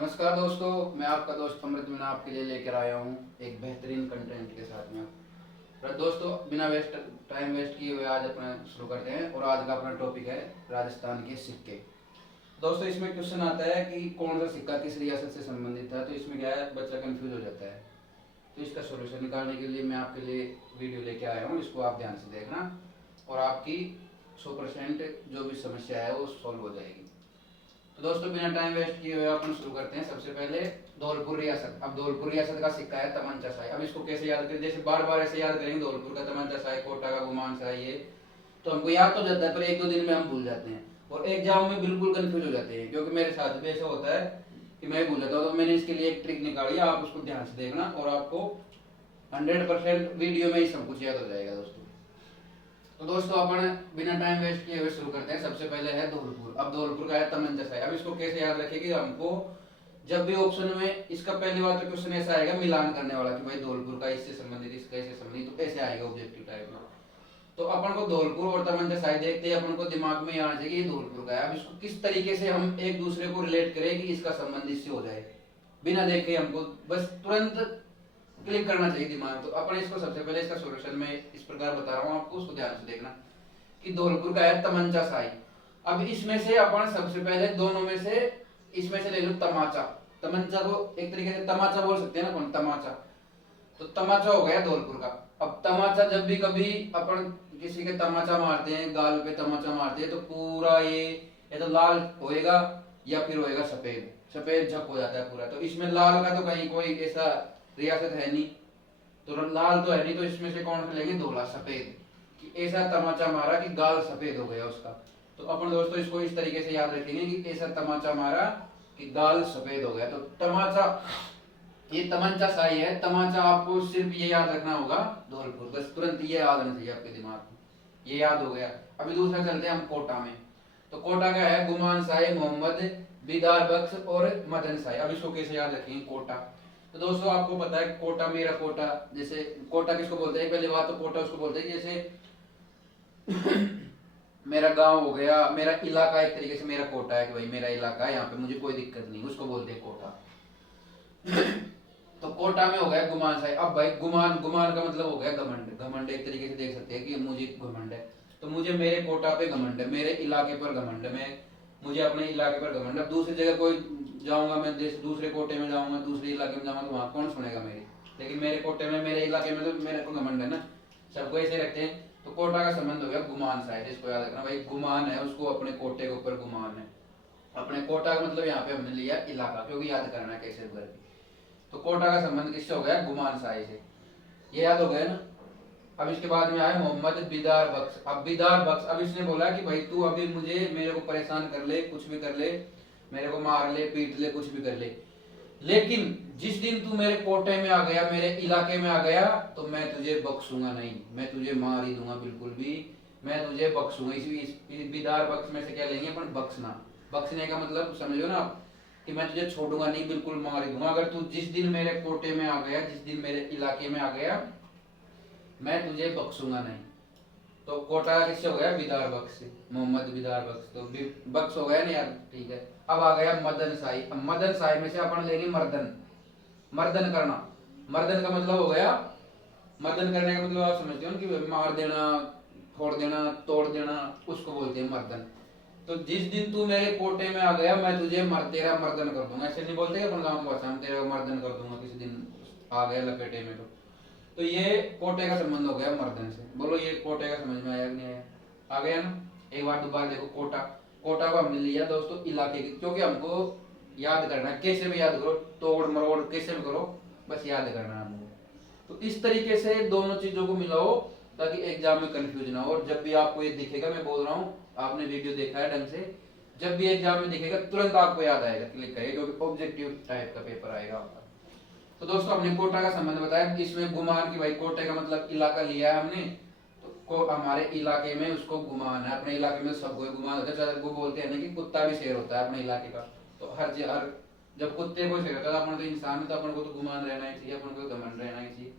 नमस्कार दोस्तों, मैं आपका दोस्त अमृत मीना आपके लिए लेकर आया हूँ एक बेहतरीन कंटेंट के साथ में। पर दोस्तों, बिना टाइम वेस्ट किए हुए आज अपना शुरू करते हैं। और आज का अपना टॉपिक है राजस्थान के सिक्के। दोस्तों, इसमें क्वेश्चन आता है कि कौन सा सिक्का किस रियासत से संबंधित था। तो इसमें क्या है, बच्चा कंफ्यूज हो जाता है। तो इसका सोल्यूशन निकालने के लिए मैं आपके लिए वीडियो लेके आया हूँ। इसको आप ध्यान से देखना और आपकी 100% जो भी समस्या है वो सॉल्व हो जाएगी। तो दोस्तों, बिना टाइम वेस्ट किए हुए अपन शुरू करते हैं। सबसे पहले धौलपुर रियासत। अब धौलपुर रियासत का सिक्का है तमंचा शाही। अब इसको कैसे याद करें, जैसे बार बार ऐसे याद करेंगे धौलपुर का तमंचा शाही, कोटा का गुमान शाही, ये तो हमको याद तो जाता है पर एक दो दिन में हम भूल जाते हैं और एग्जाम में बिल्कुल कंफ्यूज हो जाते हैं। क्योंकि मेरे साथ भी ऐसा होता है कि मैं भूल जाता हूँ। तो मैंने इसके लिए एक ट्रिक निकाली है, आप उसको ध्यान से देखना और आपको 100% वीडियो में ही सब कुछ याद हो जाएगा दोस्तों। तो दोस्तों, अपन बिना टाइम वेस्ट किए हुए शुरू करते हैं। सबसे पहले है धौलपुर। अब धौलपुर का है तमंचा शाही। अब इसको कैसे याद रखेंगे, हमको जब भी ऑप्शन में इसका पहली बार तो क्वेश्चन ऐसा आएगा मिलान करने वाला कि भाई धौलपुर का इससे संबंधित, इसका इससे संबंधित, तो ऐसे आएगा ऑब्जेक्टिव टाइप में। तो अपन को धौलपुर और तमंचा शाही देखते ही अपन को दिमाग में आना चाहिए ये धौलपुर का है। अब इसको किस तरीके से हम एक दूसरे को रिलेट करें कि इसका संबंध इससे हो जाए, बिना देखे हमको बस तुरंत क्लिक करना चाहिए दिमाग। तो अपन इसको सबसे पहले इसका सॉल्यूशन मैं इस प्रकार बता रहा हूँ आपको, उसको ध्यान से देखना कि धौलपुर का है तमंचा शाही। अब इसमें से अपन सबसे पहले दोनों में से इसमें से ले लो तमाचा। तमंचा को एक तरीके से तमाचा बोल सकते हैं ना, कौन तमाचा। तो तमाचा हो गया धौलपुर का। अब तमाचा जब भी कभी अपन किसी के तमाचा मारते हैं, गाल पे तमाचा मारते हैं, तो पूरा ये या तो लाल होएगा या फिर होएगा सफेद, सफेद झक हो जाता है पूरा। तो इसमें लाल का तो कहीं कोई ऐसा रियासत है नहीं, तो लाल तो है नहीं, तो इसमें से कौन सा लेंगे, धोला, सफेद, कि ऐसा तमाचा मारा कि गाल सफेद हो गया उसका। तो अपन दोस्तों इसको इस तरीके से याद रखेंगे कि ऐसा तमाचा मारा कि गाल सफेद हो गया। तो तमाचा, ये तमंचा शाही है। तमाचा आपको सिर्फ ये याद रखना होगा धौलपुर, बस तुरंत ये याद आना चाहिए आपके दिमाग में, ये याद हो गया। अभी दूसरा चलते हैं हम कोटा में। तो कोटा का है गुमान शाही, मोहम्मद बिदार बख्श और मदन शाही। अब इसको कैसे याद रखेंगे, कोटा। तो दोस्तों आपको पता है कोटा मेरा कोटा, जैसे कोटा किसको बोलते हैं, पहली बात तो कोटा उसको बोलते हैं जैसे मेरा गांव हो गया, मेरा इलाका, एक तरीके से मेरा कोटा है कि भाई मेरा इलाका है, यहाँ पे मुझे कोई दिक्कत नहीं, उसको बोलते हैं कोटा। तो कोटा में हो गया गुमान शाही। अब भाई गुमान, गुमान का मतलब हो गया घमंड। घमंड एक तरीके से देख सकते हैं कि मुझे घमंड है, तो मुझे मेरे कोटा पे घमंड है, मेरे इलाके पर घमंड है, मैं मुझे अपने इलाके पर घमंड है। अब दूसरी जगह कोई जाऊंगा मैं, देश दूसरे कोटे में जाऊंगा, दूसरे इलाके में जाऊंगा, तो वहाँ कौन सुनेगा मेरी। लेकिन मेरे कोटे में, मेरे इलाके में तो मेरे को घमंड है ना, सबको ऐसे रखते हैं। तो कोटा का संबंध हो गया गुमान शाही। इसको याद रखना भाई, गुमान है उसको, अपने कोटे के ऊपर गुमान है। अपने कोटा का मतलब यहाँ पे हमने लिया इलाका, क्योंकि याद करना है कैसे करके। तो कोटा का संबंध किससे हो गया, गुमान शाही से, ये याद हो गया ना। अब इसके बाद में आया मोहम्मद बिदार बख्श। अब बिदार बख्श, अब इसने बोला कि भाई तू अभी मुझे, मेरे को परेशान कर ले, कुछ भी कर ले, मेरे को मार ले, पीट ले, कुछ भी कर ले, लेकिन जिस दिन तू मेरे कोटे में आ गया, मेरे इलाके में आ गया, तो मैं तुझे बख्शूंगा नहीं, मैं तुझे मार ही दूंगा, बिल्कुल भी मैं तुझे बख्शूंगा। इस बिदार बख्श में से क्या लेंगे अपन, बख्शना। बख्शने का मतलब समझो ना आप, कि मैं तुझे छोड़ूंगा नहीं, बिल्कुल मार ही दूंगा। अगर तू जिस दिन मेरे कोटे में आ गया, जिस दिन मेरे इलाके में आ गया, मैं तुझे बख्शूंगा नहीं। तो कोटा किससे हो गया, बिदार बख्श से, मोहम्मद बिदार बख्श। तो बख्श हो गया ना यार, ठीक है। अब आ गया मदन शाही। अब मदन शाही में से अपन लेंगे मर्दन। मर्दन करना, मर्दन का मतलब हो गया, मर्दन करने का मतलब आप समझते हो कि मार देना, फोड़ देना, तोड़ देना, उसको बोलते हैं मर्दन। तो जिस दिन तू मेरे कोटे में आ गया, मैं तुझे तेरा मर्दन कर दूंगा। ऐसे नहीं बोलते अपन गाँव की भाषा में, तेरा मर्दन कर दूंगा किसी दिन आ गया लपेटे में। तो ये कोटे का संबंध हो गया मर्दन से। बोलो ये कोटे का समझ में आया कि नहीं आया, आ गया ना। एक बार दोबारा देखो, कोटा, कोटा को हमने लिया दोस्तों इलाके की, क्योंकि हमको याद करना है, कैसे भी याद करो, तोड़ मरोड़ कैसे भी करो, बस याद करना है हमको। तो इस तरीके से दोनों चीजों को मिलाओ ताकि एग्जाम में कंफ्यूज ना हो। और जब भी आपको ये दिखेगा, मैं बोल रहा हूँ, आपने वीडियो देखा है ढंग से, जब भी एग्जाम में दिखेगा तुरंत आपको याद आएगा, क्लिक करिए, क्योंकि ऑब्जेक्टिव टाइप का पेपर आएगा आपका। तो दोस्तों हमने कोटा का संबंध बताया, इसमें गुमान की भाई, कोटे का मतलब इलाका लिया है हमने, तो हमारे इलाके में उसको गुमान है। अपने इलाके में सबको गुमान होता है। वो बोलते हैं ना कि कुत्ता भी शेर होता है अपने इलाके का। तो हर जब कुत्ते को शेर होता है, तो अपन तो इंसान है, तो अपन को तो गुमान रहना ही चाहिए, अपन को घमंड रहना ही चाहिए।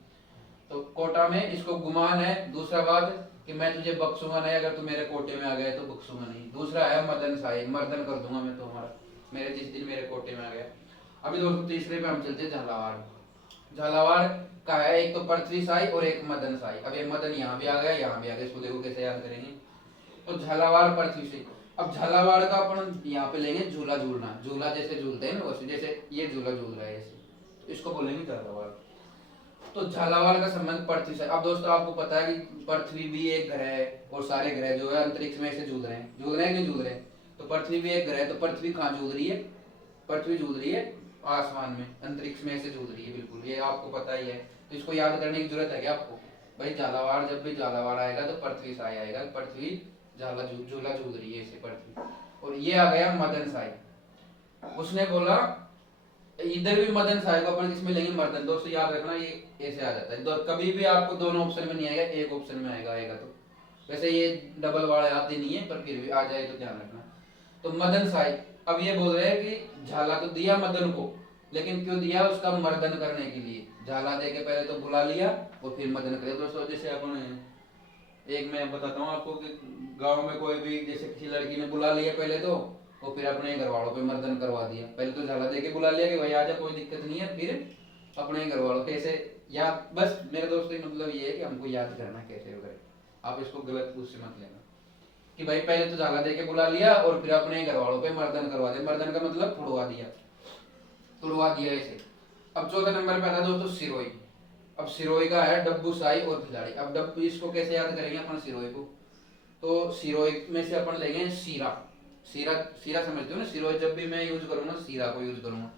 तो कोटा में इसको गुमान है। दूसरा बात कि मैं तुझे बख्शूंगा नहीं, अगर तू मेरे कोटे में आ गया तो बख्शूंगा नहीं। दूसरा है मदन शाही, मर्दन कर दूंगा मैं तुम्हारा, मेरे जिस दिन मेरे कोटे में आ गया। अभी दोस्तों तीसरे पे हम चलते हैं झालावाड़। झालावाड़ का है एक तो पृथ्वी साई और एक मदन साई। अब ये मदन यहाँ भी आ गया, यहाँ भी आ गया, इसको देखो कैसे याद करेंगे। तो झालावाड़ पृथ्वी से, अब झालावाड़ का अपन यहाँ पे लेंगे झूला झूलना, झूला जैसे झूलते हैं ना वैसे, जैसे ये झूला झूल रहा है ऐसे, तो इसको बोलेंगे झालावाड़। तो झालावाड़ का संबंध पृथ्वी से। अब दोस्तों आपको पता है कि पृथ्वी भी एक ग्रह है और सारे ग्रह जो है अंतरिक्ष में ऐसे झूल रहे हैं, झूल रहे हैं कि नहीं झूल रहे हैं। तो पृथ्वी भी एक ग्रह है, तो पृथ्वी कहाँ झूल रही है, पृथ्वी झूल रही है आसमान में, अंतरिक्ष में ऐसे झूल रही है, बिल्कुल ये आपको पता ही है। तो इसको याद करने की जरूरत है क्या आपको, भाई झालावाड़, जब भी झालावाड़ आएगा तो पृथ्वी साई आएगा, पृथ्वी झूला झूल रही है ऐसे पृथ्वी। और ये आ गया मदन साई। उसने बोला इधर भी मदन साई को अपन किसमें लेंगे, मर्दन। दोस्तों याद रखना ये ऐसे आ जाता है, कभी भी आपको दोनों ऑप्शन में नहीं आएगा, एक ऑप्शन में आएगा, आएगा तो वैसे ये डबल वाले आते नहीं है, पर फिर भी आ जाए तो ध्यान रखना। तो मदन साई, अब ये बोल रहे हैं कि झाला तो दिया मदन को, लेकिन क्यों दिया, उसका मर्दन करने के लिए। झाला दे के पहले तो बुला लिया और फिर मदन करे। दोस्तों जैसे अपन, एक मैं बताता हूँ आपको कि गांव में कोई भी जैसे किसी लड़की ने बुला लिया पहले तो, वो फिर अपने घर वालों पे मर्दन करवा दिया। पहले तो झाला दे के बुला लिया कि भाई आजा कोई दिक्कत नहीं है, फिर अपने घर वालों के ऐसे याद। बस मेरे दोस्तों मतलब ये है कि हमको याद करना कैसे करें, आप इसको गलत उससे मत लेना कि भाई पहले तो झाला दे के बुला लिया और फिर अपने घर वालों पे मर्दन करवा दिया। मर्दन का मतलब तुड़वा दिया, तुड़वा दिया ऐसे। अब चौथे नंबर पे आता है दोस्तों सिरोई। अब सिरोई का है डब्बू साई और भिलाड़ी। अब डब्बू, इसको कैसे याद करेंगे अपन सिरोई को, तो सिरोई में से अपन लेंगे सीरा। सीरा, सीरा समझते हो ना, सिरोई जब भी मैं यूज करूंगा सीरा को यूज करूंगा।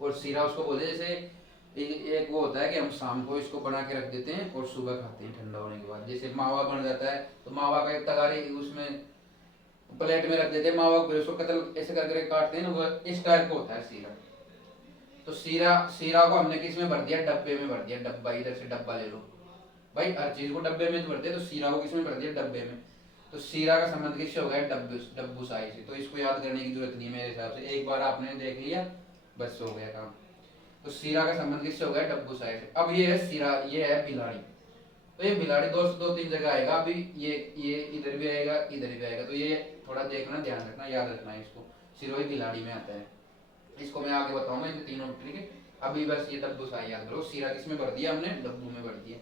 और सीरा उसको बोलते हैं जैसे एक वो होता है कि हम शाम को इसको बना के रख देते हैं और सुबह खाते हैं ठंडा होने के बाद। जैसे मावा बन जाता है तो मावा का एक तगारी उसमें प्लेट में रख देते हैं मावा को, फिर उसको कतल ऐसे करके काटते हैं ना, वो इस टाइप का होता है सीरा। तो सीरा, सीरा को हमने किस में भर दिया, डब्बे में भर दिया। डब्बा, इधर से डब्बा ले लो भाई, हर चीज को डब्बे में तो भरते हैं, तो सीरा को किस में भर दिया, डब्बे में। तो सीरा का संबंध किससे हो गया, डब्बू साई से। तो इसको याद करने की जरूरत नहीं है मेरे हिसाब से, एक बार आपने देख लिया बस हो गया काम। तो सीरा का संबंध किससे हो गया, डब्बू साई से। अब ये है सीरा, ये है भिलाड़ी। तो ये भिलाड़ी दोस्तों दो तीन जगह आएगा, अभी ये इधर भी आएगा, इधर भी आएगा, तो ये थोड़ा देखना, ध्यान रखना, याद रखना है इसको। सिरोही भिलाड़ी में आता है, इसको मैं आगे बताऊंगा इन तीनों, ठीक है। अभी बस ये डब्बू साई याद करो, सीरा किसमें भर दिया हमने, डब्बू में भर दिया।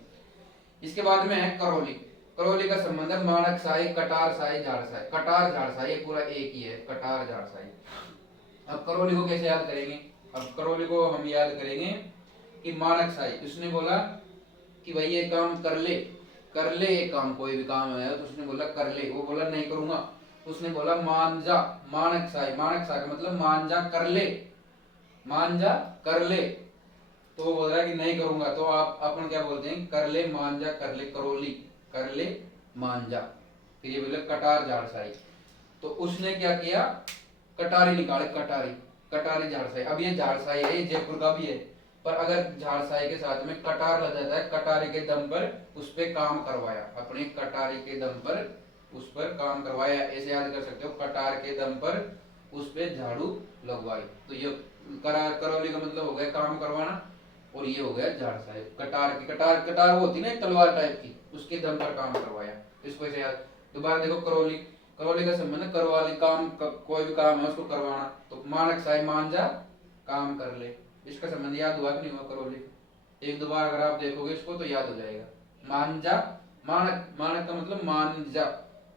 इसके बाद में है करौली। करौली का संबंध है माणक साई, कटार साई, झाड़ साई। कटार झाड़ साई ये पूरा एक ही है, कटार झाड़ साई। अब करौली को कैसे याद करेंगे, अब करौली को हम याद करेंगे कि माणक साई, उसने बोला कि भाई ये काम कर ले, कर ले ये काम, कोई भी काम है तो उसने बोला कर ले, वो बोला नहीं करूंगा, उसने बोला मान जा। माणक साई, माणक साई का मतलब मान जा कर ले, मान जा कर ले। तो वो बोल रहा है कि नहीं करूंगा, तो आप अपन क्या बोलते हैं, कर ले मान जा, कर ले करौली, कर ले मान जा। फिर ये बोले कटार झाड़ साई, तो उसने क्या किया, कटारी निकाले, कटारी, कटारी झाड़ साई। अब ये झाड़ साई है, ये जयपुर का भी है, पर अगर झाड़ साई के साथ में कटार लग जाता है, कटारी के दम पर उस पर काम करवाया, अपने कटारी के दम पर उस पर काम करवाया, ऐसे याद कर सकते हो, कटार के दम पर उस पर झाड़ू लगवाई। तो ये करौली का मतलब हो गया काम करवाना, और ये हो गया झाड़ साई। कटार की, कटार, कटार वो होती है ना तलवार टाइप की, उसके दम पर काम करवाया, इसको ऐसे याद। दोबारा देखो करौली, करौली का संबंध करवाली, काम कोई भी काम है उसको करवाना। तो मानक साई मान जा काम कर ले, इसका संबंध याद हुआ कि नहीं हुआ करौली। एक दो बार अगर आप देखोगे इसको तो याद हो जाएगा। मान जा, मानक, मानक का मतलब मान जा,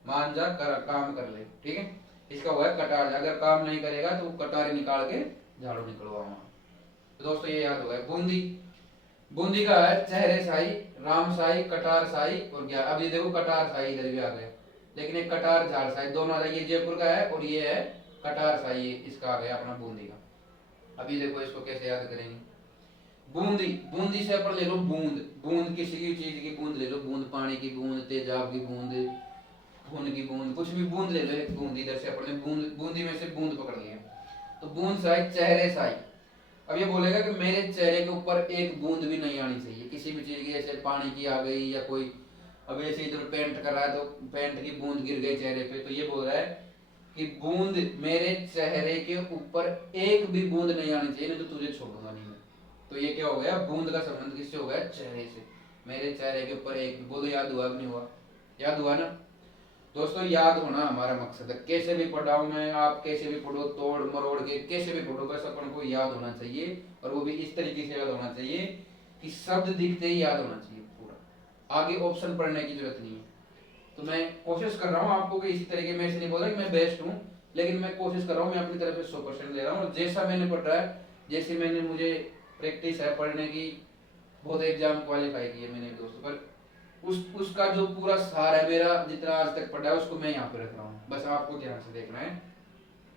मान जा काम कर ले, ठीक है। इसका हुआ है कटार, अगर काम नहीं करेगा तो कटारे निकाल के झाड़ू निकलवाऊंगा। तो दोस्तों ये याद हो गया। बूंदी, बूंदी का है चेहरे साई, राम साई, कटार साई और क्या। अब ये देखो कटार साई इधर भी आ गया, लेकिन एक कटार झाड़ साई दोनों आ गए, ये जयपुर का है और ये है कटार साई, इसका आ गया अपना बूंदी का। अभी देखो इसको कैसे याद करेंगे। बूंदी, बूंदी से अपन ले लो बूंद, बूंद किसी की चीज की बूंद ले लो, बूंद पानी की बूंद, तेजाब की बूंद, खून की बूंद, कुछ भी बूंद ले लो, एक बूंद, इधर से अपन ने बूंद, बूंदी में से बूंद पकड़ लिया। तो बूंद साई, चेहरे साई। अब ये बोलेगा कि मेरे चेहरे के ऊपर एक बूंद भी नहीं आनी चाहिए किसी भी चीज की, जैसे पानी की आ गई या कोई, अब ऐसे इधर पेंट कर रहा है तो पेंट की बूंद गिर गई चेहरे पे, तो ये बोल रहा है कि बूंद मेरे चेहरे के ऊपर एक भी बूंद नहीं आनी चाहिए, नहीं तो तुझे छोड़ूंगा नहीं मैं। तो ये क्या हो गया, बूंद का संबंध किससे हो गया, चेहरे से। मेरे चेहरे के ऊपर एक भी, बोलो याद हुआ कि नहीं हुआ, याद हुआ ना। दोस्तों याद होना हमारा मकसद है, कैसे भी पढ़ाऊं मैं, आप कैसे भी पढ़ो, तोड़ मरोड़ के कैसे भी पढ़ो, बस अपन को याद होना चाहिए। और वो भी इस तरीके से याद होना चाहिए कि शब्द दिखते ही याद होना चाहिए पूरा, आगे ऑप्शन पढ़ने की जरूरत नहीं है। तो मैं कोशिश कर रहा हूँ आपको कि इसी तरीके, मैं ऐसे नहीं बोल रहा कि मैं बेस्ट हूँ, लेकिन मैं कोशिश कर रहा हूँ, मैं अपनी तरफ से 100% दे रहा हूँ। और जैसा मैंने पढ़ रहा है, जैसे मैंने मुझे प्रैक्टिस है पढ़ने की, बहुत एग्जाम क्वालिफाई किए मैंने दोस्तों, पर उसका जो पूरा सार है मेरा, जितना आज तक पढ़ा है उसको मैं यहाँ पे रख रहा हूँ, बस आपको ध्यान से देखना है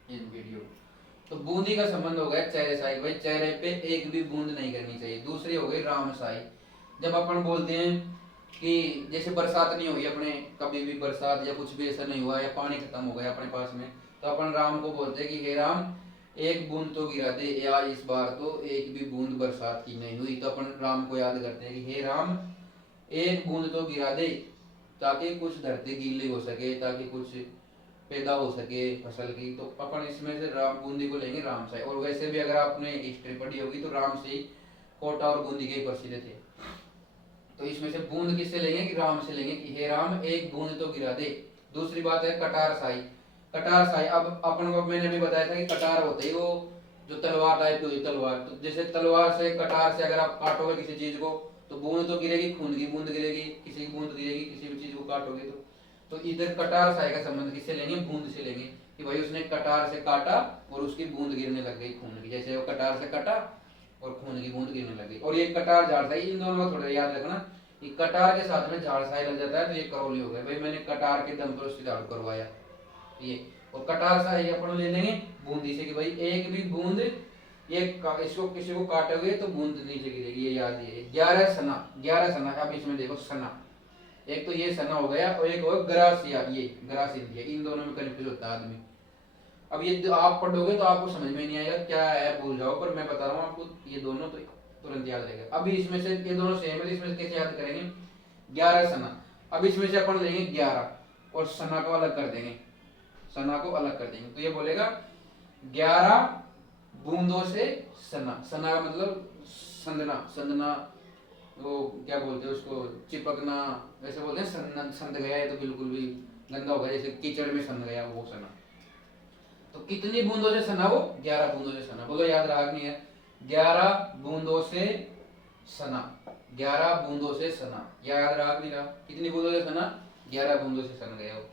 इन वीडियो। तो बूंदी का संबंध हो गया चेहरे साई, भाई चेहरे पे एक भी बूंद नहीं करनी चाहिए। दूसरी हो गई राम साई, जब अपन बोलते हैं कि जैसे बरसात नहीं हुई अपने, कभी भी बरसात या कुछ भी ऐसा नहीं हुआ या पानी खत्म हो गया अपने पास में, तो अपन राम को बोलते हैं कि हे राम एक बूंद तो गिरा दे, या इस बार तो एक भी बूंद बरसात की नहीं हुई, तो अपन राम को याद करते हैं कि हे राम एक बूंद तो गिरा दे, ताकि कुछ धरती गीली हो सके, ताकि कुछ पैदा हो सके फसल की। तो अपन इसमें से राम बूंदी को लेंगे राम से। और वैसे भी अगर आपने हिस्ट्री पढ़ी होगी तो राम से ही कोटा और बूंदी के प्रसिद्ध थे। तो इसमें से बूंद किससे लेंगे कि राम से लेंगे कि हे राम एक बूंद तो गिरा दे। दूसरी बात है कटार साई। कटार साई, अब अपन को मैंने भी बताया था कि कटार होते ही वो जो तलवार टाइप की होती तलवार, तो जैसे तलवार से कटार से अगर आप काटोगे किसी चीज को तो बूंद तो गिरेगी, खून की बूंद गिरेगी, किसी की बूंद गिरेगी, किसी भी चीज को काटोगे तो इधर कटार साई का संबंध किससे लेंगे, बूंद से लेंगे कि भाई उसने कटार से काटा और उसकी बूंद गिरने लग गई खून की, जैसे वो कटार से काटा और खून की बूंद गिरने लग गई। और ये कटार झाड़ साई, इन दोनों को थोड़ा याद रखना, कि कटार के साथ में झाड़ साई लग जाता है तो ये करौली हो गया, भाई मैंने कटार के दम पर उससे झाड़ू करवाया ये। और कटार साई अपन ले लेंगे बूंदी से कि भाई एक भी बूंद ये इसको किसी को काटोगे तो बूंद नीचे गिरेगी, ये याद है। 11 सना, 11 सना, अब इसमें देखो सना, एक तो ये सना हो गया और एक हो ग्रासिया, ये ग्रासिया, इन दोनों में कंफ्यूज होता है आदमी। अब ये आप पढ़ोगे तो आपको समझ में नहीं आएगा क्या है, भूल जाओ, पर मैं बता रहा हूँ आपको ये दोनों तो तुरंत याद रहेगा। अभी इसमें से ये दोनों सेम है, इसमें से कैसे याद करेंगे, 11 सना। अब इसमें से अपन लेंगे 11 और सना को अलग कर देंगे, सना को अलग कर देंगे, तो ये बोलेगा 11 बूंदों से सना। सना का मतलब संदना, संदना वो क्या बोलते हैं उसको, चिपकना, वैसे बोलते हैं संद गया है तो बिल्कुल भी गंदा होगा, जैसे कीचड़ में संद गया वो सना। तो कितनी बूंदों से सना, वो 11 बूंदों से सना। बोलो याद रहा नहीं है, 11 बूंदों से सना, 11 बूंदों से सना, याद रहा नहीं रहा, कितनी बूंदों से सना, 11 बूंदों से सन गया वो।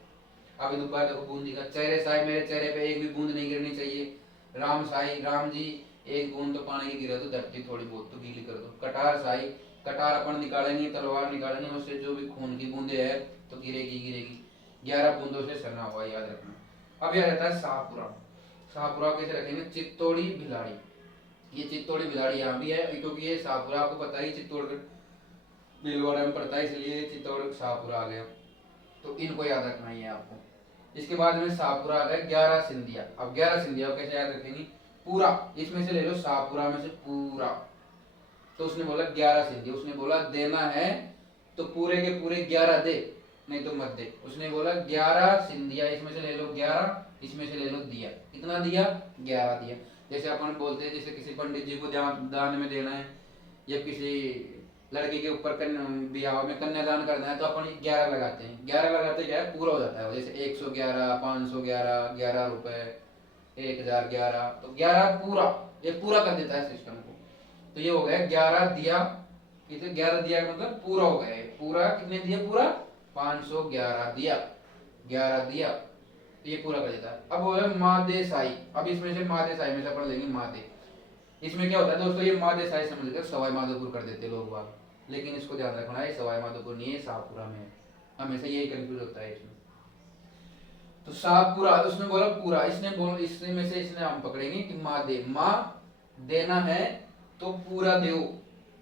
अभी दोबारा देखो बूंदी का, चेहरे साई, मेरे चेहरे पे एक भी बूंद नहीं गिरनी चाहिए। राम साई, राम जी एक बूंद तो पानी की गिरा तो धरती थोड़ी बहुत तो गीली कर दो। कटार साई, कटार अपन निकालेंगे, तलवार निकालेंगे, उससे जो भी खून की बूंदे है तो गिरेगी गिरेगी। 11 बूंदों से सना हुआ, याद रखना। अब यह रहता है शाहपुरा। शाहपुरा कैसे रखेंगे, चित्तौड़ी भिलाड़ी, ये चित्तौड़ी भिलाड़ी यहाँ भी है क्योंकि ये शाहपुरा आपको पता ही चित्तौड़गढ़ भीलवाड़ा में पड़ता है, इसलिए चित्तौड़ शाहपुरा आ गया। तो इनको याद रखना ही है आपको। इसके बाद में शाहपुरा आ गया 11 सिंधिया। अब 11 सिंधिया को कैसे याद रखेंगे, पूरा इसमें से ले लो, शाहपुरा में से पूरा, तो उसने बोला 11 सिंधिया, उसने बोला देना है तो पूरे के पूरे 11 दे, नहीं तो मत दे। उसने बोला 11 सिंधिया, इसमें से ले लो 11, इसमें से ले लो दिया, कितना दिया, 11 दिया। जैसे अपन बोलते हैं जैसे किसी पंडित जी को दान में देना है या किसी लड़की के ऊपर ब्याह में कन्यादान करना है तो अपन 11 लगाते हैं, 11 लगाते क्या है पूरा हो जाता है, जैसे 111, 511, 11 रुपए, 1011, तो 11 पूरा, ये पूरा कर देता है सिस्टम को। तो ये हो गया 11 दिया, कितने 11 दिया मतलब पूरा हो गया, पूरा कितने दिया, पूरा 511 दिया, 11 दिया, तो ये पूरा कर देता है। अब वो है मादे साई। अब इसमें से मादे साई में से अपन लेंगे मादे। इसमें क्या होता है दोस्तों, ये मादे साई समझकर सवाई माधोपुर कर देते लोग बाग, लेकिन इसको ध्यान रखना है सवाई माधोपुर नहीं है, शाहपुरा में है, हमेशा यही कंफ्यूज होता है इसमें। तो शाहपुरा, उसने बोला पूरा, इसने में से इसने हम पकड़ेंगे कि माँ दे, माँ देना है तो पूरा दो,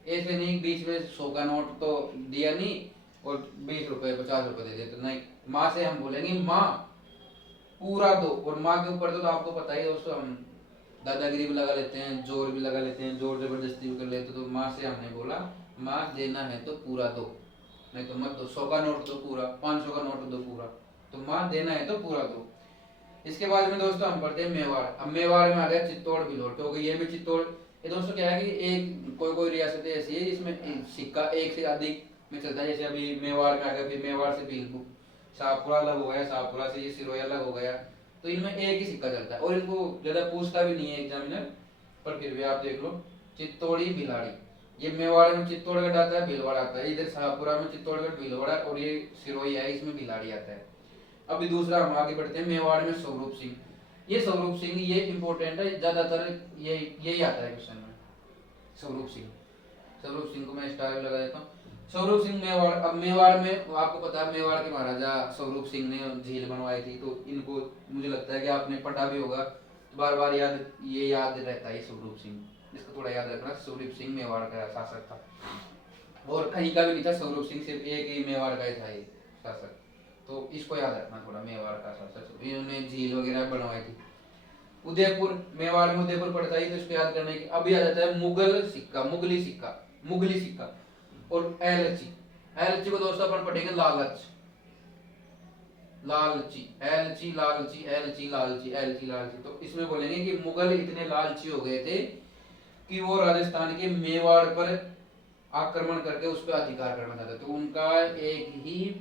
ऐसे नहीं बीच में 100 का नोट तो दिया नहीं और 20 रुपए 50 रुपए दे देते, नहीं, माँ से हम बोलेंगे माँ पूरा दो। और माँ के ऊपर तो आपको पता ही दोस्तों, हम दादागिरी भी लगा लेते हैं, जोर भी लगा लेते हैं, जोर जबरदस्ती भी कर लेते हैं। तो माँ से हमने बोला माँ देना है तो पूरा दो, नहीं तो मत दो, 100 का नोट दो पूरा, 500 का नोट दो पूरा, तो माँ देना है तो पूरा दो। इसके बाद में दोस्तों हम पढ़ते हैं मेवाड़। अब मेवाड़ में आ गया चित्तौड़ भिलोट, तो ये भी चित्तौड़, ये दोस्तों क्या है कि एक कोई रियासत ऐसी है जिसमें सिक्का एक से अधिक में चलता है, जैसे अभी मेवाड़ में आ गया, फिर मेवाड़ से शाहपुरा अलग हो गया, शाहपुरा से ये सिरोही अलग हो गया, तो इनमें एक ही सिक्का चलता है और इनको ज्यादा पूछता भी नहीं है एग्जामिनर, पर फिर भी आप देख लो, चित्तौड़ी भिलाड़ी, ये मेवाड़ में चित्तौड़गढ़ आता है, भीलवाड़ा आता है, इधर शाहपुरा में चित्तौड़गढ़ भीलवाड़ा, और ये सिरोही है, इसमें भिलाड़ी आता है। अभी दूसरा हम आगे बढ़ते हैं, मेवाड़ में स्वरूप सिंह, ये स्वरूप सिंह ये इंपॉर्टेंट है, ज्यादातर ये यही आता है क्वेश्चन में, स्वरूप सिंह। स्वरूप सिंह को मैं स्टार लगा देता हूँ। स्वरूप सिंह मेवाड़, अब मेवाड़ में आपको पता है मेवाड़ के महाराजा स्वरूप सिंह ने झील बनवाई थी, तो इनको मुझे लगता है कि आपने पढ़ा भी होगा, तो बार बार याद, ये याद रहता है स्वरूप सिंह, इसको थोड़ा याद रखना। स्वरूप सिंह मेवाड़ का शासक था और कहीं का भी नहीं था, स्वरूप सिंह सिर्फ एक ही मेवाड़ का ही था ये शासक, तो इसको याद रखना थोड़ा, मेवाड़ का शासक, इन्होंने झील वगैरह बनवाई थी। उदयपुर, मेवाड़ में उदयपुर पड़ता है, तो इसको याद करने की। अभी आ जाता है मुगल सिक्का, मुगली सिक्का, मुगली सिक्का और एलची। एलची को दोस्तों अपन पढ़ेंगे लालच, लालची, एलची लालची, एलची लालची, एलची लालची। तो इसमें बोलेंगे कि मुगल इतने लालची हो गए थे कि वो राजस्थान के मेवाड़ पर आक्रमण करके उस पर अधिकार करना चाहते, तो उनका एक ही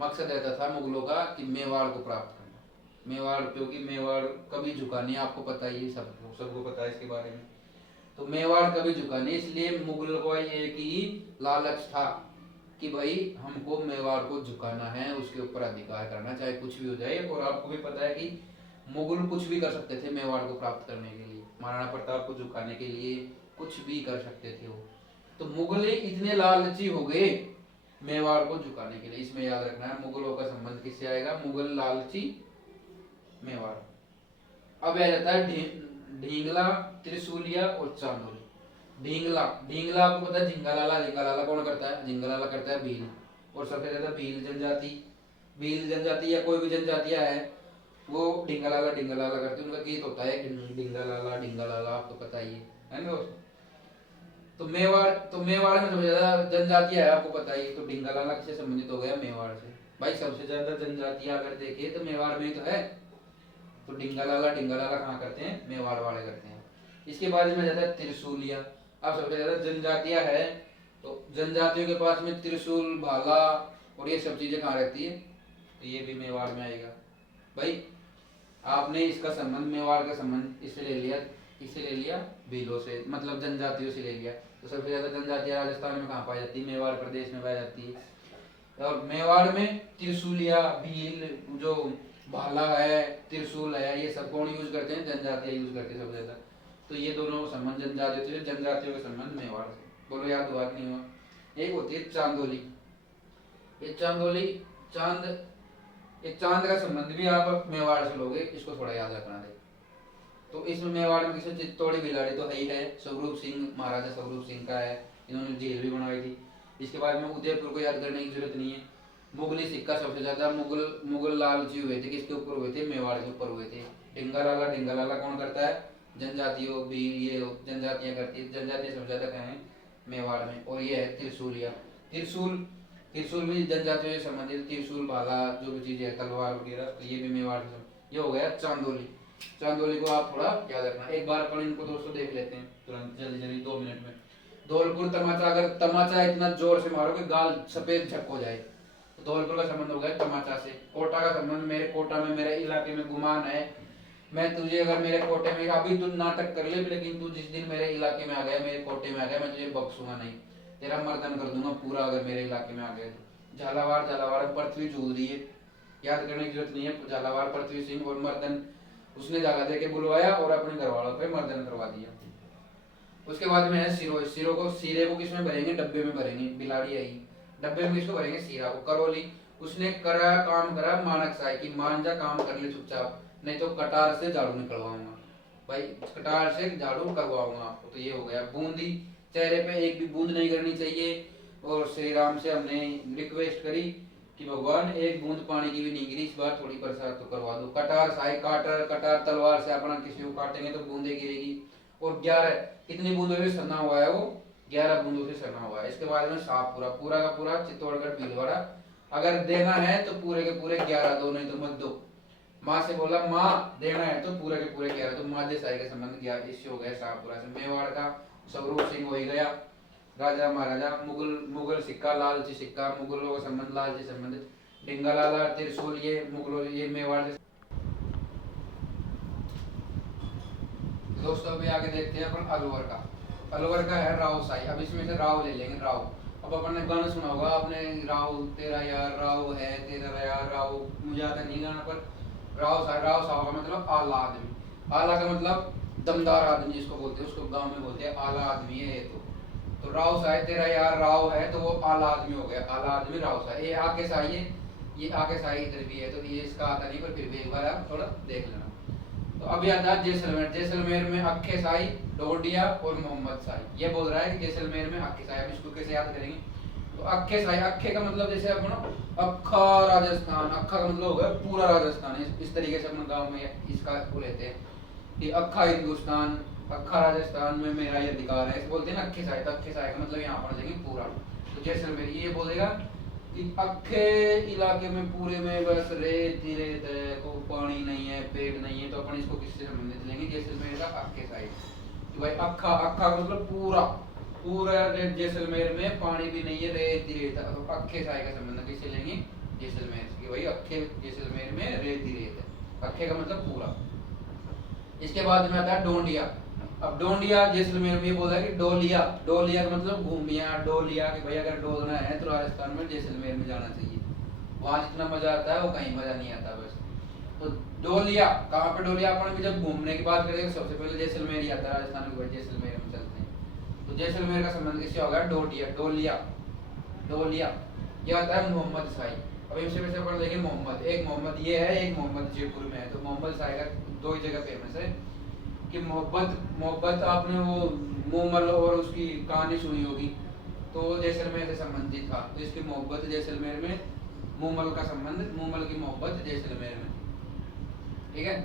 मकसद रहता था मुगलों का कि मेवाड़ को प्राप्त करना। मेवाड़, क्योंकि मेवाड़ कभी झुका नहीं, आपको पता ही, सबको पता है इसके बारे में, तो मेवाड़ कभी झुका नहीं, इसलिए मुगलों को एक ही लालच था कि भाई हमको मेवाड़ को झुकाना है, उसके ऊपर अधिकार करना, चाहे कुछ भी हो जाए। और आपको भी पता है कि मुगल कुछ भी कर सकते थे मेवाड़ को प्राप्त करने के लिए, महाराणा प्रताप को झुकाने के लिए कुछ भी कर सकते थे वो। तो मुगल इतने लालची हो गए मेवाड़ को झुकाने के लिए, इसमें याद रखना है मुगलों का संबंध किससे आएगा, मुगल लालची मेवाड़। अब आ जाता है ढींगला, त्रिशूलिया और चांदोली। ढींगला, ढींगला आपको पता है झिंगालाला, झिंगालाला कौन करता है, झिंगालाला करता है भील, और सबसे ज्यादा भील जनजाति, भील जनजाति या कोई भी जनजातियां है वो ढिंगालाला ढिंगालाला करते हैं, उनका गीत होता है ढिंगालाला ढिंगालाला, आपको पता ही है ना दोस्तों। तो मेवाड़ में सबसे ज्यादा जनजातियां है, आपको पता ही, तो ढिंगालाला से संबंधित हो गया मेवाड़ से। भाई सबसे ज्यादा जनजातियां अगर देखे तो मेवाड़ में ही तो है, तो ढिंगालाला ढिंगालाला कहाँ करते हैं, मेवाड़ वाले करते हैं। इसके बाद में जाता है त्रिशूलिया। अब सबसे ज्यादा जनजातियां है, तो जनजातियों के पास में त्रिशूल, भाला और ये सब चीजें कहाँ रहती है, तो ये भी मेवाड़ में आएगा। भाई आपने इसका संबंध, मेवाड़ का संबंध इससे ले लिया, इससे ले लिया भीलों से, मतलब जनजातियों से ले लिया, तो सबसे ज्यादा जनजातियां राजस्थान में कहाँ पाई जाती है, मेवाड़ प्रदेश में पाई जाती है। और मेवाड़ में त्रिशूलिया, भील, जो भाला है, त्रिशूल है, ये सब कौन यूज करते हैं, जनजातियां यूज करते हैं सबसे ज्यादा। तो ये दोनों संबंध जनजातियों के संबंध मेवाड़ से, बोलो याद हुआ नहीं हुआ। एक होती है चांदोली, ये चांदोली, चांद, ये चांद का संबंध भी आप मेवाड़ से लोगे, इसको थोड़ा याद रखना है। तो इसमें मेवाड़ में किसी चित्तौड़ी भिलाड़ी तो है ही है, स्वरूप सिंह, महाराजा स्वरूप सिंह का है, इन्होंने झील भी बनवाई थी। इसके बाद में उदयपुर को याद करने की जरूरत नहीं है। मुगली सिक्का, सबसे ज्यादा मुगल लालची हुए थे, किसके ऊपर हुए थे, मेवाड़ के ऊपर हुए थे। ढिंगालाला, ढिंगालाला कौन करता है, जनजातियों भी, ये जनजातियां करती है, जनजातियां सबसे ज्यादा कहाँ है, मेवाड़ में। और ये है त्रिशूलिया, त्रिशूल, त्रिशूल भी जनजातियों से संबंधित, त्रिशूल, भाला, जो भी चीजें है, तलवार वगैरह, तो ये भी मेवाड़ से। ये हो गया चांदोली। चांदोली को आप थोड़ा याद रखना, एक बार अपन इनको दोस्तों देख लेते हैं तुरंत, जल्दी जल्दी 2 मिनट में। धौलपुर तमाचा, अगर तमाचा इतना जोर से मारोगे गाल सफेद झक हो जाए, तो धौलपुर का संबंध हो गया तमाचा से। कोटा का संबंध, मेरे कोटा में, मेरे इलाके में गुमान है, मैं तुझे अगर मेरे कोटे में, अभी तू नाटक कर ले, लेकिन तू जिस दिन मेरे इलाके में आ गया, मेरे कोटे में आ गया, मैं तुझे बख्शूंगा नहीं, तेरा मर्दन कर दूंगा पूरा, अगर मेरे इलाके में आ गए तो। झालावाड़, झालावाड़ पृथ्वी झूल दी है, याद करने की जरूरत नहीं है, झालावाड़ पृथ्वी सिंह, और मर्दन उसने झाला दे के बुलवाया और अपने घर वालों पे मर्दन करवा दिया। उसके बाद में है सिरो, सिरो को, सीरे को किसमें भरेंगे, डब्बे में भरेंगे, बिलाड़ी आई, डब्बे में किसको भरेंगे, सीरा को। करौली, उसने करा काम करा मानक साई की, मान जा काम कर ले चुपचाप, नहीं तो कटार से झाड़ू निकलवाऊंगा, भाई कटार से झाड़ू करवाऊंगा आपको, तो ये हो गया। बूंदी, चेहरे पे एक भी बूंद नहीं करनी चाहिए, और श्री राम से हमने रिक्वेस्ट करी कि भगवान एक बूंद पानी की भी नहीं गिरी, इस बार थोड़ी बरसात तो करवा दो। कटार साई, काटर, कटार तलवार से अपना किसी को काटेंगे तो बूंदे गिरेगी। और 11 कितनी बूंदों से सना हुआ है वो, 11 बूंदों से सना हुआ है। इसके बाद में शाहपुरा, पूरा का पूरा चित्तौड़गढ़ भीलवाड़ा, अगर देना है तो पूरे के पूरे 11 दो, नहीं तो मत दो। माँ से बोला माँ देना है तो पूरे के पूरे 11, तो माँ साई का संबंध 11 इससे हो गया शाहपुरा से। मेवाड़ का स्वरूप सिंह हो ही गया, राजा महाराजा। मुगल, मुगल सिक्का, लालची सिक्का, मुगलों का संबंध, लालची संबंध। डिंगालाला, त्रिशूल, ये मुगलों, ये मेवाड़ से। दोस्तों अभी आगे देखते हैं अपन अलवर का। अलवर का है राव साई। अब इसमें से राव ले लेंगे, राव। अब अपन ने गाना सुना होगा आपने, राव तेरा यार राव है, तेरा यार राव, मुझे आता नहीं गाना पर राव साई। राव साहब का मतलब आला आदमी। आला का मतलब दमदार आदमी जिसको बोलते हैं, उसको गांव में बोलते हैं आला आदमी है ये। तो राव साई तेरा यार राव है, तो वो आला आदमी हो गया, आला आदमी राव साई। ये आगे साई है, ये आगे साई इधर भी है, तो ये इसका आता नहीं, पर फिर भी एक बार आप थोड़ा देख लेना। तो अभी आता है जैसलमेर। जैसलमेर में अक्खे साई, डोडिया और मोहम्मद साई। ये बोल रहा है कि जैसलमेर में अक्खे साई। अब इसको कैसे याद करेंगे? तो अक्खे साई, अक्खे का मतलब जैसे अपन अक्खा राजस्थान, अक्खा का मतलब होगा पूरा राजस्थान। इस तरीके से अपन गांव में इसका वो लेते हैं कि अक्खा हिंदुस्तान, अक्खा राजस्थान में मेरा ये अधिकार है, ऐसे बोलते हैं ना अक्खे साई। तो अक्खे साई का मतलब यहाँ पर लेंगे पूरा। तो जैसलमेर ये बोलेगा कि अक्खे इलाके में पूरे में बस रेत ही रेत है, को पानी नहीं है, पेड़ नहीं है। तो अपन इसको किससे संबंधित लेंगे? जैसलमेर का अक्खे साइड। तो भाई अक्खा, अक्खा का मतलब पूरा, पूरा जैसलमेर में पानी भी नहीं है, रेत ही रेत है। तो अक्खे साइड का संबंध किससे लेंगे? जैसलमेर से। भाई अक्खे जैसलमेर में रेत ही रेत है, अक्खे का मतलब पूरा। इसके बाद में आता है डोंडिया। अब डोंडिया जैसलमेर में बोला कि डोलिया, डोलिया का मतलब घूमिया, डोलिया कि भाई अगर डोलना है तो राजस्थान में जैसलमेर में जाना चाहिए, वहां जितना मजा आता है वो कहीं मजा नहीं आता बस। तो डोलिया कहाँ पे? डोलिया अपन भी जब घूमने की बात करेंगे सबसे पहले जैसलमेर ही आता है, राजस्थान के बाद जैसलमेर में चलते हैं। तो जैसलमेर का संबंध किससे होगा? डोडिया, डोलिया, डोलिया। ये आता है मोहम्मद शाही। अब इससे वैसे अपन देखें मोहम्मद, एक मोहम्मद ये है, एक मोहम्मद जयपुर में है। तो मोहम्मद शाही का दो ही जगह फेमस है कि मोहब्बत, मोहब्बत आपने वो मोमल और उसकी कहानी सुनी होगी, तो जैसलमेर से संबंधित था। तो इसकी मोहब्बत जैसलमेर में, मोमल का संबंध, मोमल की मोहब्बत जैसलमेर में, ठीक है।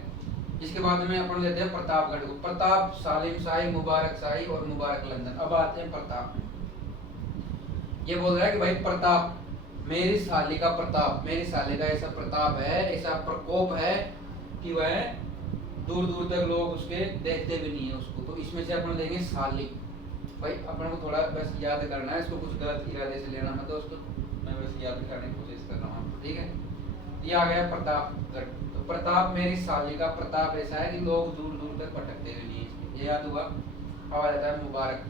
इसके बाद में अपन लेते हैं प्रतापगढ़ को। प्रताप, सालिम शाही, मुबारक शाही और मुबारक लंदन। अब आते हैं प्रताप। ये बोल रहा है कि भाई प्रताप, मेरी साली का प्रताप, मेरी साली का ऐसा प्रताप है, ऐसा प्रकोप है कि वह दूर दूर तक लोग उसके देखते भी नहीं है उसको। तो इसमें से अपन लेंगे साली। भाई अपन को थोड़ा बस याद करना है, इसको कुछ गलत इरादे से लेना मत दोस्तों, मैं बस याद करने की कोशिश कर रहा हूँ, ठीक है। ये आ गया प्रतापगढ़। तो प्रताप, मेरी साली का प्रताप ऐसा है कि लोग दूर दूर तक भटकते भी नहीं है, ये याद हुआ। अब आ जाता है मुबारक।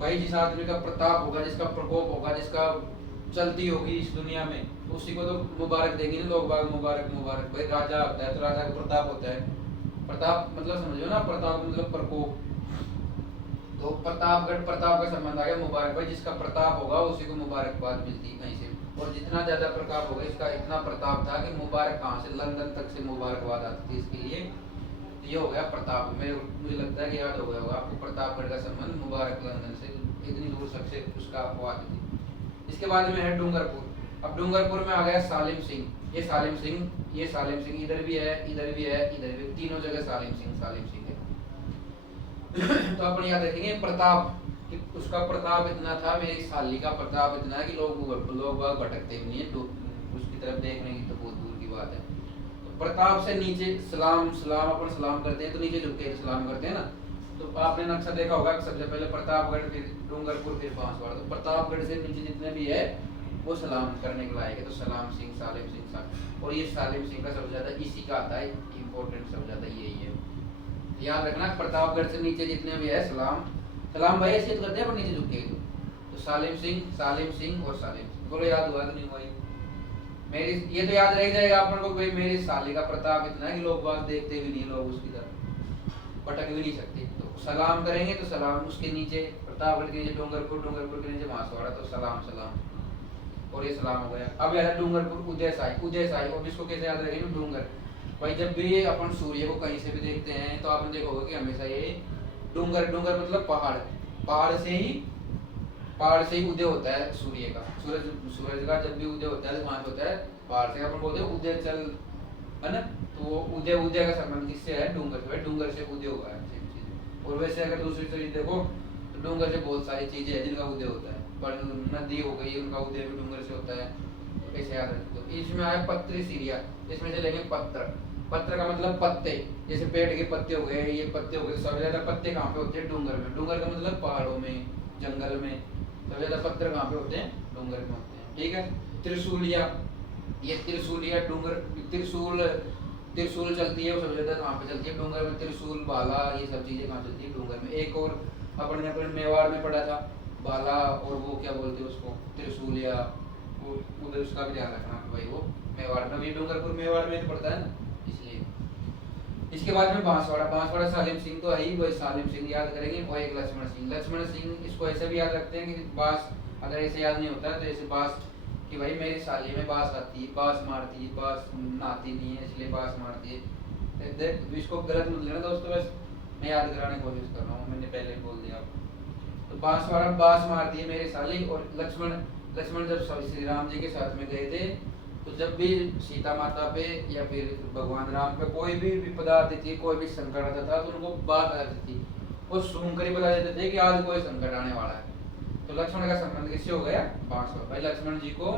भाई जिस आदमी का प्रताप होगा, जिसका प्रकोप होगा, जिसका चलती होगी इस दुनिया में, तो उसी को तो मुबारक देंगे ना लोग बाग, मुबारक मुबारक। भाई राजा होता है तो राजा का प्रताप होता है, प्रताप मतलब समझो ना, प्रताप मतलब प्रकोप। तो प्रतापगढ़, प्रताप का संबंध आ गया मुबारक। भाई जिसका प्रताप होगा उसी को मुबारकबाद मिलती है कहीं से। और जितना ज्यादा प्रताप होगा, इसका इतना प्रताप था कि मुबारक कहाँ से, लंदन तक से मुबारकबाद आती थी इसके लिए। ये हो गया प्रताप। मुझे लगता है कि याद हो गया होगा आपको प्रतापगढ़ का संबंध मुबारक लंदन से, इतनी दूर सबसे उसका अफवाह थी। इसके बाद में है डूंगरपुर। अब डूंगरपुर में आ गया सालिम सिंह। ये सालिम सिंह, ये सालिम सिंह इधर भी है, इधर भी है, इधर भी, तीनों जगह सालिम सिंह, सालिम सिंह है। तो अपन याद रखेंगे प्रताप कि उसका प्रताप इतना था, मेरी साली का प्रताप इतना है कि लोग बाग भटकते भी नहीं है, तो उसकी तरफ देखने की तो बहुत दूर की बात है। तो प्रताप से नीचे सलाम, सलाम अपन सलाम करते हैं तो नीचे झुक के सलाम करते हैं ना। तो आपने नक्शा देखा होगा कि सबसे पहले प्रतापगढ़, फिर डूंगरपुर, फिर बांसवाड़ा। तो प्रतापगढ़ से नीचे जितने भी है वो सलाम करने के लायक है। तो सलाम सिंह, सालिम सिंह साहब। और ये सालिम सिंह का सबसे ज्यादा इसी का आता है, इम्पोर्टेंट सबसे ज्यादा यही है। याद रखना प्रतापगढ़ से नीचे जितने भी है सलाम, सलाम भाई ऐसे तो करते हैं पर नीचे झुक के। तो सालिम सिंह, सालिम सिंह और सालिम सिंह। बोलो याद हुआ तो नहीं हुआ? मेरी ये तो याद रह जाएगा अपन को, भाई मेरी साली का प्रताप इतना है कि लोग बात देखते भी नहीं, लोग उसकी तरफ भटक भी नहीं सकते। तो सलाम करेंगे तो सलाम, उसके नीचे प्रतापगढ़ के नीचे डूंगरपुर, डूंगरपुर के नीचे बांसवाड़ा, तो सलाम सलाम। और ये सलाम हो गया। अब यार डूंगरपुर उदय साई, उदय साई। और इसको कैसे याद रखेंगे? डूंगर। भाई जब भी अपन सूर्य को कहीं से भी देखते हैं तो आपने देखा होगा कि हमेशा ये डूंगर, डूंगर मतलब पहाड़, पहाड़ से ही उदय होता है सूर्य का। सूरज का जब भी उदय होता है तो कहाँ से होता है? पहाड़ से। अपन बोलते हैं उदय चल, है ना। तो वो उदय, उदय का संबंध किससे है? डूंगर से। डूंगर से उदय हुआ है। और वैसे अगर दूसरी चीज देखो तो डूंगर से बहुत सारी चीजें हैं जिनका उदय होता है। पर नदी हो गई, उनका उदय भी डूंगर से होता है। तो ऐसे याद रखो। तो इसमें आया पत्री सीरिया, इसमें से लेंगे पत्र। पत्र का मतलब पत्ते, जैसे पेड़ के पत्ते हो गए, ये पत्ते हो गए। सबसे ज्यादा पत्ते कहाँ पे होते हैं? डूंगर में। डूंगर का मतलब पहाड़ों में, जंगल में। सबसे ज्यादा पत्र कहाँ पे होते हैं? डूंगर में होते हैं, ठीक है। त्रिशूलिया, ये त्रिशूल या डूंगर, त्रिशूल त्रिशूल चलती है वो सबसे ज्यादा कहाँ पे चलती है? डूंगर में। त्रिशूल, भाला, ये सब चीजें कहाँ चलती है? डूंगर में। एक और अपन ने अपने मेवाड़ में पढ़ा था, भाला और वो क्या बोलते हैं उसको, त्रिशूल, या वो उधर उसका भी ध्यान रखना कि भाई वो मेवाड़ में भी, डूंगरपुर मेवाड़ में तो पड़ता है ना, इसलिए। इसके बाद में बांसवाड़ा। बांसवाड़ा सालिम सिंह तो है ही, वही सालिम सिंह याद करेंगे, और एक लक्ष्मण सिंह। लक्ष्मण सिंह इसको ऐसे भी याद रखते हैं कि बांस, अगर ऐसे याद नहीं होता तो ऐसे बांस कि भाई मेरी साली में बांस आती है, बांस मारती है, बांस नहाती नहीं है इसलिए बांस मारती है। इसको गलत मत लेना दोस्तों, बस मैं याद कराने की कोशिश कर रहा हूँ, मैंने पहले ही बोल दिया आपको। तो बांसवाड़ा, बांस मारती है मेरी साली। और लक्ष्मण, लक्ष्मण जब श्री राम जी के साथ में गए थे, तो जब भी सीता माता पे या फिर भगवान राम पे कोई भी विपदा आती थी, कोई भी संकट आता था, तो उनको बात आ जाती थी, वो सूंघ कर ही बता देते थे कि आज कोई संकट आने वाला है। तो लक्ष्मण का संबंध किससे हो गया? बांस। भाई लक्ष्मण जी को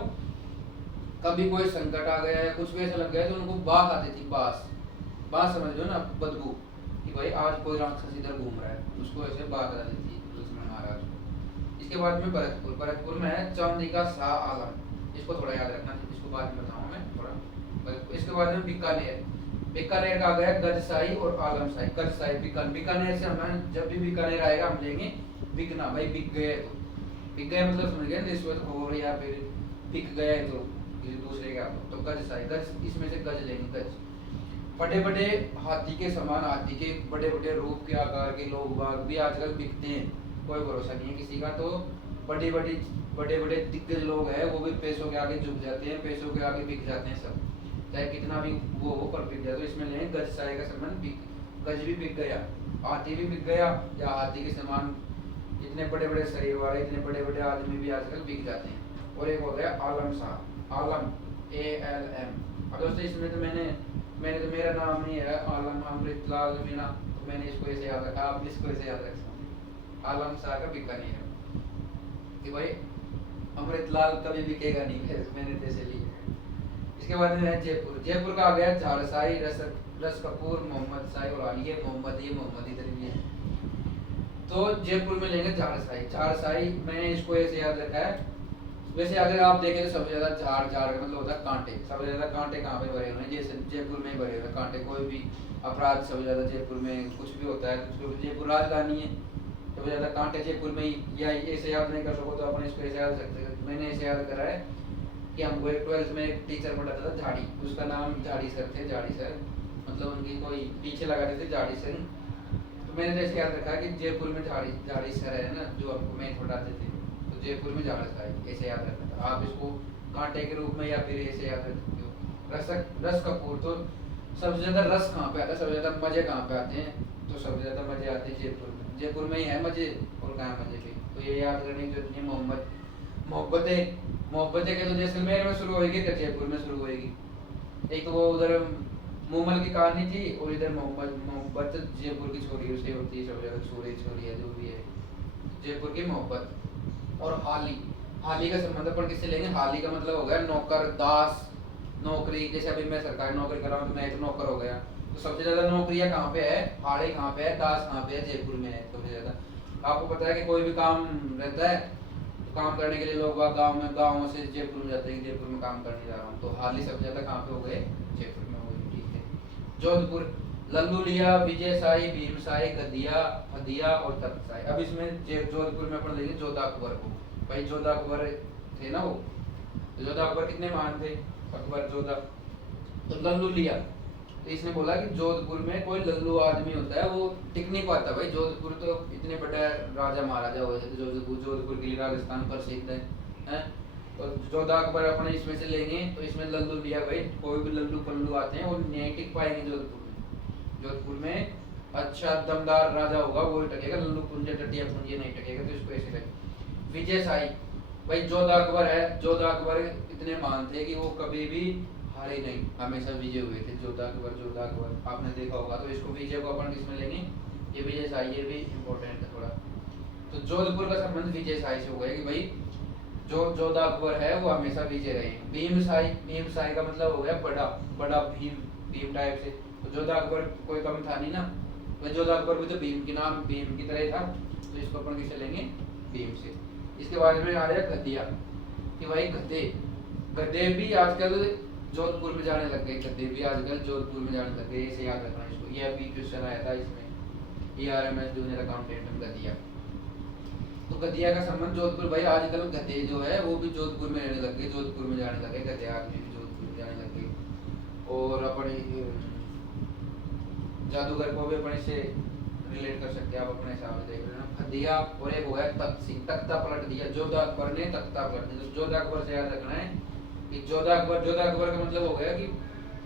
कभी कोई संकट आ गया या कुछ भी ऐसा लग गया तो उनको बात आती थी, बास। बात समझ लो ना, बदबू, कि भाई आज कोई राक्षस इधर घूम रहा है, उसको ऐसे बात आ जाती थी लक्ष्मण महाराज को। इसके बाद में भरतपुर। भरतपुर में है चांदी का शाह आलम, इसको थोड़ा याद रखना, इसको बाद में बताऊंगा मैं थोड़ा। इसके बाद में बीकानेर। बीकानेर का आ गया गजशाही और आलमशाही। गजशाही, बीकानेर से हमें जब भी बीकानेर आएगा हम लेंगे बिकना, भाई बिक गए तो, बिक गए मतलब समझ गए, रिश्वत हो रही या फिर बिक गए तो किसी दूसरे का। तो गजशाही, गज इसमें से गज लेंगे, गज। बड़े बड़े हाथी के समान, हाथी के बड़े बड़े रूप के आकार के लोग बाग भी आजकल बिकते हैं, कोई भरोसा नहीं है किसी का। तो बड़े बड़े दिग्गज लोग हैं, वो भी पैसों के आगे झुक जाते हैं, पैसों के आगे बिक जाते हैं सब, चाहे कितना भी वो हो पर बिक जाए। तो इसमें लेंगे गजशाही का संबंध, गज भी बिक गया, हाथी भी बिक गया, या हाथी के समान इतने बड़े बड़े शरीर वाले, इतने बड़े बड़े आदमी भी आजकल बिक जाते हैं। और एक हो गया आलम शाह, आलम, ALM। अब दोस्तों इसमें तो मैंने तो मेरा नाम नहीं है आलम अमृतलाल मीणा, तो मैंने इसको ऐसे याद रखा, आप इसको ऐसे याद रख सकते। आलम शाह का बीकानेर है कि भाई अमृतलाल कभी बिकेगा नहीं है, मैंने तो ऐसे लिया। इसके बाद में है जयपुर। जयपुर का आ गया झाड़साई, रस कपूर, मोहम्मद शाही और अली। ये मोहम्मद इधर भी है। तो जयपुर में लेंगे झाड़साई। झाड़साई मैंने इसको ऐसे याद रखा है, वैसे अगर आप देखें तो सबसे ज्यादा झाड़, झाड़ का मतलब होता है कांटे, सबसे ज्यादा कांटे कहाँ पे भरे हुए हैं? जैसे जयपुर में ही भरे हुए कांटे। कोई भी अपराध सबसे ज्यादा जयपुर में, कुछ भी होता है, जयपुर राजधानी है, सबसे ज्यादा कांटे जयपुर में ही। या ऐसे याद नहीं कर सको तो अपन इसको ऐसे याद सकते हैं, मैंने ऐसे याद करा है कि हमको एक 12th में एक टीचर पढ़ाता था झाड़ी, उसका नाम झाड़ी सर थे, झाड़ी सर, मतलब उनकी कोई पीछे लगाते थे झाड़ी सर। तो मैंने जैसे याद रखा कि जयपुर में झाड़ी सर है ना, जो हमको मैथ पढ़ाते थे, तो जयपुर में झाड़साई ऐसे याद रखा था। आप इसको कांटे के रूप में या फिर ऐसे याद रख सकते हो। रस कपूर। तो सबसे ज्यादा रस कहाँ पे आता है, सबसे ज्यादा मजे कहाँ पे आते हैं? तो सबसे ज्यादा मजे आते हैं जयपुर में, जयपुर में ही है मजे, और कहाँ मजे भी। तो ये याद करने की जरूरत नहीं। मोहब्बतें के तो जैसलमेर में शुरू होगी, तो जयपुर में शुरू होगी। एक तो वो उधर मूमल की कहानी थी, और इधर मोहब्बत जयपुर की छोरी उसे होती है, सबसे ज्यादा छोरी है जो भी है जयपुर की मोहब्बत। और हाली, हाली का संबंध अपन किससे लेंगे? हाली का मतलब हो गया नौकर, दास, नौकरी। जैसे अभी मैं सरकारी नौकरी कर रहा हूँ तो मैं एक नौकर हो गया। तो सबसे ज्यादा नौकरियां कहाँ पे है? हाड़े कहाँ पे है? दास कहाँ पे है? जयपुर में है सबसे ज्यादा। आपको पता है कि कोई भी काम रहता है तो काम करने के लिए लोग गाँव से जयपुर में जाते हैं, जयपुर में काम करने जा रहा हूँ। तो हाली सबसे ज्यादा कहाँ पे हो गए? जयपुर में हो गए, ठीक है। जोधपुर, लल्लू लिया, विजय शाही, भीम शाही, गदिया, हदिया और तख्त शाही। अब इसमें जोधपुर में अपन लेंगे जोधा अकबर को। भाई जोधा अकबर थे ना वो, तो जोधा अकबर कितने महान थे? अकबर जोधा। तो लल्लू लिया, तो इसने बोला कि जोधपुर में कोई लल्लू आदमी होता है वो टिक नहीं पाता। भाई जोधपुर तो इतने बड़े राजा महाराजा हुए थे, जोधपुर के लिए राजस्थान प्रसिद्ध है। तो जोधा अकबर अपने इसमें से लेंगे, तो इसमें लल्लू लिया। भाई कोई भी लल्लू पल्लू आते हैं वो नहीं टिक पाएंगे जोधपुर में। जोधपुर में अच्छा दमदार राजा होगा वो ही टकेगा, लल्लू पुंजे टटिया पुंजे नहीं टकेगा। तो इसको ऐसे करें। विजय शाही, भाई जोधा अकबर है, जोधा अकबर इतने महान थे कि वो कभी भी हारे नहीं, हमेशा विजय हुए थे। जोधा अकबर आपने देखा होगा। तो इसको विजय को अपन किसमें लेंगे? ये विजय शाही, ये भी इम्पोर्टेंट है थोड़ा। तो जोधपुर का संबंध विजय शाही से हो गया कि भाई जो जोधा अकबर है वो हमेशा विजय रहे हैं। भीम शाही का मतलब हो गया बड़ा भीम टाइप से। तो जोधा अकबर कोई कम था नहीं ना, तो जोधा अकबर भी तो भीम की तरह था। तो इसको अपन किसे लेंगे? भीम से। इसके बाद में आ रहा है गद्दिया, कि भाई गद्दे, गद्दे भी आजकल जोधपुर में जाने लग गए, गद्दे भी आजकल जोधपुर में जाने लग गए, इसे याद रखना इसको। ये अभी क्वेश्चन आया था इसमें, ERMS जूनियर अकाउंटेंट में गद्दिया। तो गद्दिया का संबंध जोधपुर, भाई आजकल गद्दे जो है वो भी जोधपुर में रहने लग गए, जोधपुर में जाने लगे, गद्दे आदमी भी जोधपुर में जाने लग गए। और अपने जादूगर को भी अपने से रिलेट कर सकते हैं आप, अपने हिसाब से देख लेना। गद्दिया और एक वो है तख्त सिंह, तख्ता पलट दिया, जोधा अकबर ने तख्ता पलट दिया। तो जोधा अकबर से याद रखना है कि जोधा अकबर, जोधा अकबर का मतलब हो गया कि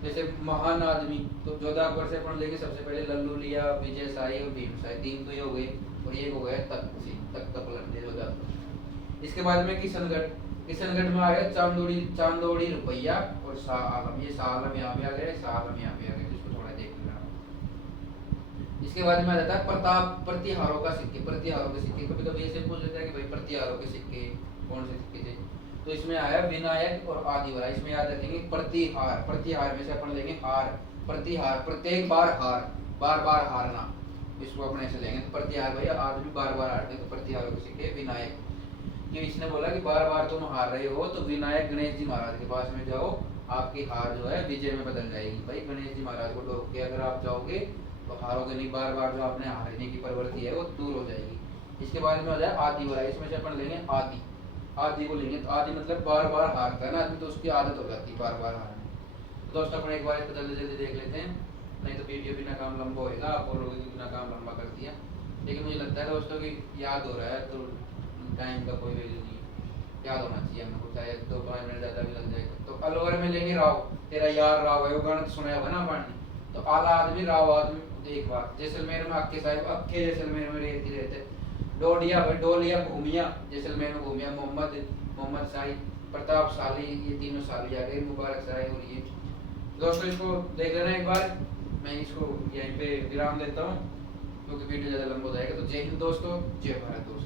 जैसे महान आदमी। तो जोधा अकबर से अपन लेंगे सबसे पहले लल्लू लिया, विजय शाही और भीम शाही, तीन तो ये हो गए, और ये हो गया तख्त सिंह, तख्ता पलट दिया जोधा अकबर। इसके बाद में किशनगढ़, किशनगढ़ में आया चांदोड़ी, चांदोड़ी रुपया और शाह आलम। ये शाह आलम यहाँ पे आ गया, शाह आलम यहाँ पे आ गया, इसको थोड़ा देख लेना। इसके बाद में आ जाता है प्रताप, प्रतिहारों का सिक्के, प्रतिहारों के सिक्के। कभी कभी ऐसे पूछ लेता है कि भाई प्रतिहारों के सिक्के कौन से सिक्के थे, तो इसमें आया विनायक और आदिवारा। इसमें याद रखेंगे प्रतिहार, प्रतिहार में से अपन लेंगे हार, प्रतिहार प्रत्येक बार हार, बार बार हारना, इसको अपने से लेंगे। तो प्रतिहार भाई आदमी बार बार हारते हैं, तो प्रतिहारों के सिक्के विनायक। कि इसने बोला कि बार बार तुम हार रहे हो, तो विनायक गणेश जी महाराज के पास में जाओ, आपकी हार जो है विजय में बदल जाएगी। भाई गणेश जी महाराज को डोब के अगर आप जाओगे तो हारोगे नहीं, बार बार जो आपने हारने की प्रवृत्ति है वो दूर हो जाएगी। इसके बाद में हो जाए आदिवारा, इसमें से अपन लेंगे आदि, आदि को लेंगे। तो आदि मतलब बार बार हारता है ना आदमी, तो उसकी आदत हो जाती है बार बार हारने। तो दोस्तों अपन एक बार इसको जल्दी जल्दी देख लेते हैं, नहीं तो वीडियो बिना काम लंबा होएगा, आप बोलोगे कि बिना काम लंबा कर दिया। लेकिन मुझे लगता है दोस्तों कि याद हो रहा है, तो टाइम का कोई वैल्यू नहीं है, याद होना चाहिए हमको, चाहे 2-5 मिनट ज़्यादा भी लग जाए। तो अलवर में लेंगे राव, तेरा यार राव है, वो गाना सुना होगा ना अपन। तो आला आदमी राव आदमी, एक बार जैसलमेर में अक्के साहिब, अक्के जैसलमेर में रहती रहते। डोडिया भाई, डोलिया घूमिया, जैसलमेर में घूमिया। मोहम्मद, मोहम्मद शाही, प्रतापशाली, ये तीनों शाली आ गए, मुबारक शाही। और ये दोस्तों इसको देख लेना एक बार, मैं इसको यहीं पे विराम देता हूँ क्योंकि वीडियो ज़्यादा लंबा हो जाएगा। तो जय हिंद दोस्तों, जय भारत दोस्तों।